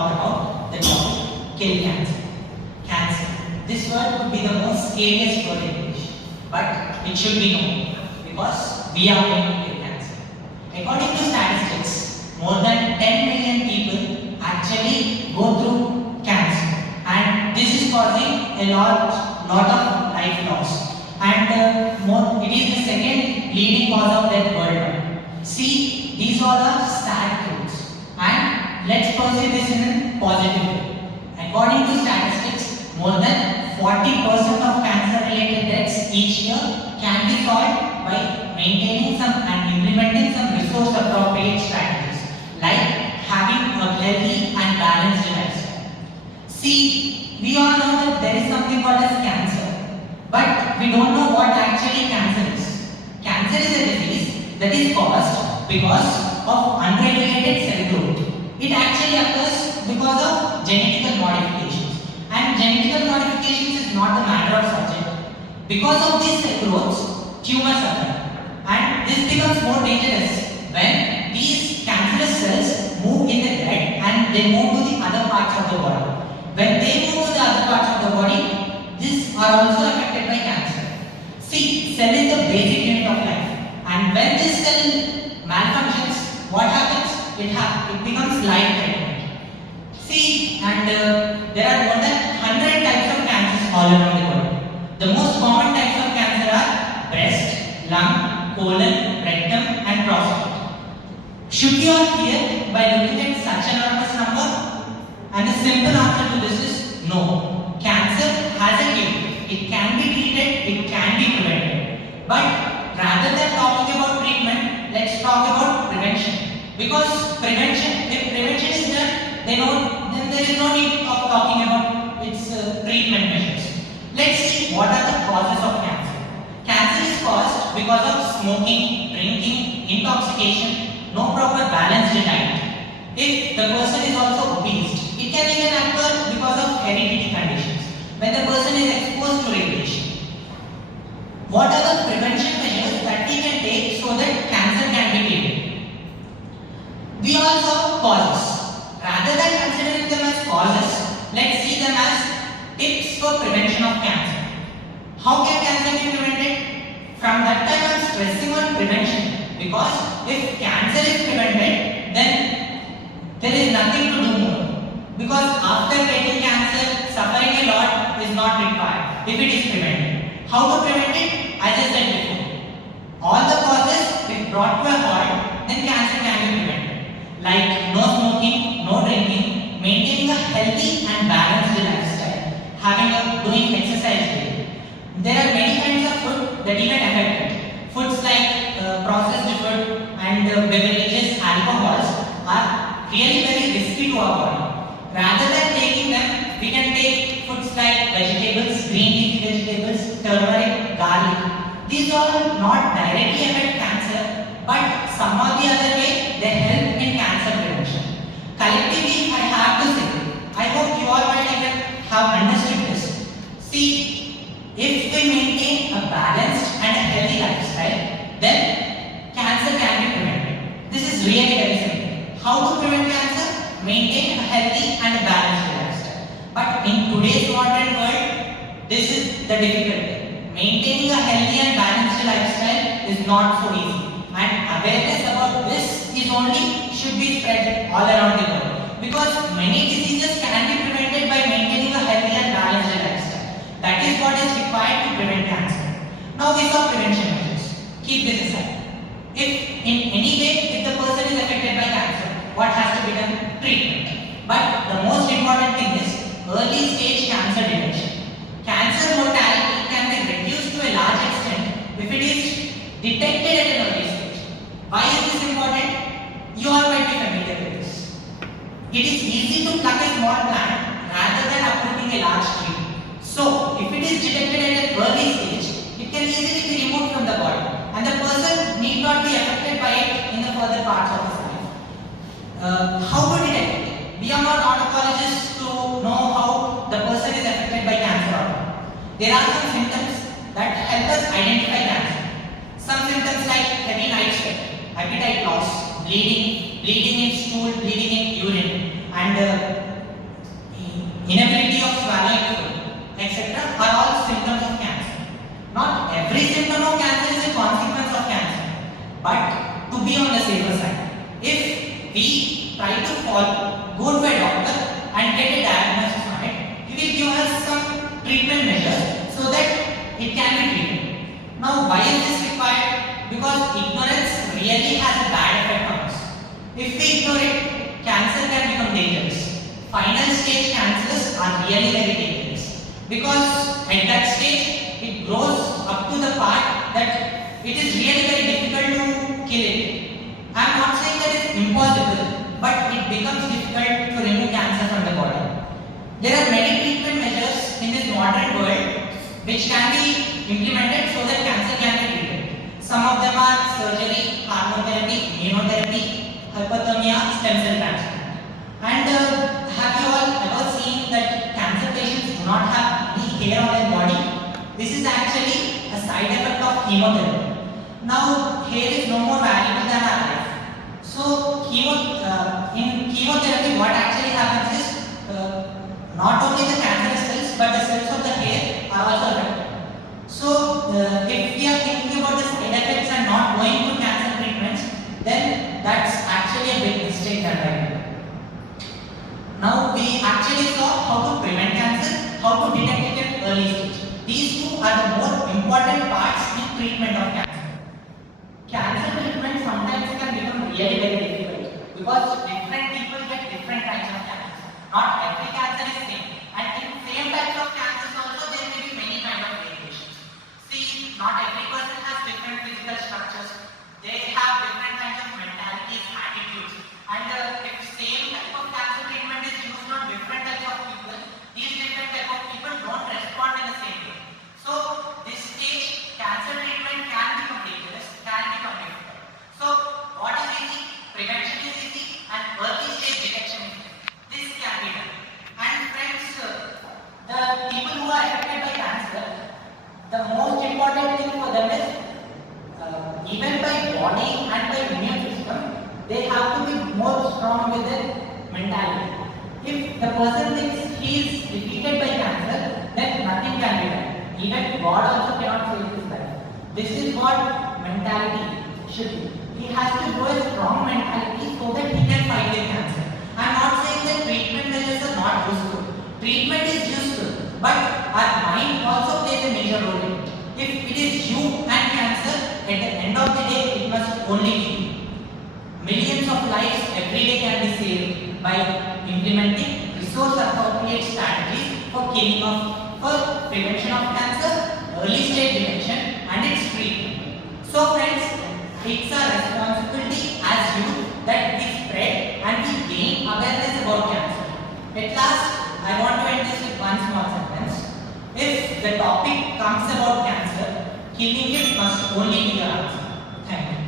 talk about the topic kill cancer. Cancer. This word could be the most scariest word in English, but it should be known because we are going to kill cancer. According to statistics, more than 10 million people actually go through cancer, and this is causing a lot of life loss. And it is the second leading cause of death worldwide. See, these all are sad truths, and let's perceive this in a positive way. According to statistics, more than 40% of cancer-related deaths each year can be solved by maintaining some and implementing some resource-appropriate strategies, like having a healthy and balanced lifestyle. See, we all know that there is something called as cancer, but we don't know what actually cancer is. Cancer is a disease that is caused because of unregulated cell growth. It actually occurs because of genetical modifications, and genetical modifications is not a matter of subject. Because of these cell growths, tumors occur, and this becomes more dangerous when these cancerous cells move in the blood and they move to the other parts of the body. When they move to the other parts of the body, these are also affected by cancer. See, cell is the basic unit of life, and when this cell malfunctions, what happens? It becomes life-threatening. See, and there are more than 100 types of cancers all around the world. The most common types of cancer are breast, lung, colon, rectum, and prostate. Should we all fear by looking at such an enormous number? And the simple answer to this is no. Cancer has a cure. It can be treated, it can be prevented. But rather than talking about treatment, let's talk about prevention. Because if prevention is done, then there is no need of talking about its treatment measures. Let's see what are the causes of cancer. Cancer is caused because of smoking, drinking, intoxication, no proper balanced diet. If the person is also obese, it can even occur because of hereditary conditions. When the person is exposed to radiation. What are the prevention measures that we can take so that cancer can be treated? We all saw causes. Rather than considering them as causes, let's see them as tips for prevention of cancer. How can cancer be prevented? From that time I am stressing on prevention, because if cancer is prevented, then there is nothing to do more. Because after getting cancer, suffering a lot is not required if it is prevented. How to prevent it? As I said before, all the causes if brought to a halt, then cancer can be prevented. Like no smoking, no drinking, maintaining a healthy and balanced lifestyle, doing exercise daily. There are many kinds of food that even affect it. Foods like processed food and beverages, alcohols are really very risky to our body. Rather than taking them, we can take foods like vegetables, green leafy vegetables, turmeric, garlic. These all not directly affect cancer, but some or the other way they help in cancer prevention. Collectively, I have to say, I hope you all might even have understood this. See, if we maintain a balanced and a healthy lifestyle, then cancer can be prevented. This is really very simple. How to prevent cancer? Maintain a healthy and a balanced lifestyle. But in today's modern world, this is the difficult thing. Maintaining a healthy and balanced lifestyle is not so easy. And awareness about this should be spread all around the world. Because many diseases can be prevented by maintaining a healthy and balanced lifestyle. That is what is required to prevent cancer. Now we saw prevention measures. Keep this aside. If in any way, if the person is affected by cancer, what has to be done? Treatment. But the most important thing is early stage cancer detection. Cancer mortality can be reduced to a large extent if it is detected at an early stage. Why is this important? You all might be familiar with this. It is easy to pluck a small plant rather than uprooting a large tree. So, if it is detected at an early stage, it can easily be removed from the body, and the person need not be affected by it in the further parts of his life. How to detect it? We are not oncologists to know how the person is affected by cancer or not. There are some symptoms that help us identify cancer. Some symptoms like heavy night sweat, appetite loss, bleeding in stool, bleeding in urine, and on the safer side. If we try to go to a doctor and get a diagnosis on it, he will give us some treatment measures so that it can be treated. Now, why is this required? Because ignorance really has a bad effect on us. If we ignore it, cancer can become dangerous. Final stage cancers are really very dangerous because at that stage it grows up to the part that it is really very difficult to kill it. I am not saying that it's impossible, but it becomes difficult to remove cancer from the body. There are many treatment measures in this modern world which can be implemented so that cancer can be treated. Some of them are surgery, hormone therapy, immunotherapy, hypothermia, stem cell transplant. And have you all ever seen that cancer patients do not have any hair on their body? This is actually a side effect of chemotherapy. Now, hair is no more valuable than our life. So, in chemotherapy, what actually happens is not only the cancerous cells but the cells of the hair are also affected. So, if we are thinking about the side effects and not going to cancer treatments, then that's actually a big mistake that I made. Now, we actually saw how to prevent cancer, how to detect it at early stage. These two are the more important parts in treatment of cancer. Cancer treatment sometimes can become really very difficult because different people get different kinds of cancer. Not every cancer is same. And in same types of cancers also there may be many kind of variations. See, not every person has different physical structures. They have different kinds of mentalities, attitudes. And if same type of cancer treatment is used on different types of people, these different type of people don't respond in the same way. So, this stage, cancer treatment can become dangerous, can become difficult. So, what is easy? Prevention is easy and early stage detection is easy. This can be done. And friends, the people who are affected by cancer, the most important thing for them is even by body and by immune system, they have to be more strong with their mentality. If the person thinks he is defeated by cancer, then nothing can be done. Even God also cannot save his life. This is what mentality should be. He has to grow a strong mentality so that he can fight with cancer. I am not saying that treatment measures are not useful. Treatment is useful, but our mind also plays a major role in it. If it is you and cancer, at the end of the day, it must only be you. Millions of lives every day can be saved by implementing resource-appropriate strategies for prevention of cancer, early stage detection, and its treatment. So, friends, it's our responsibility as youth that we spread and we gain awareness about cancer. At last, I want to end this with one small sentence. If the topic comes about cancer, killing it must only be your answer. Thank you.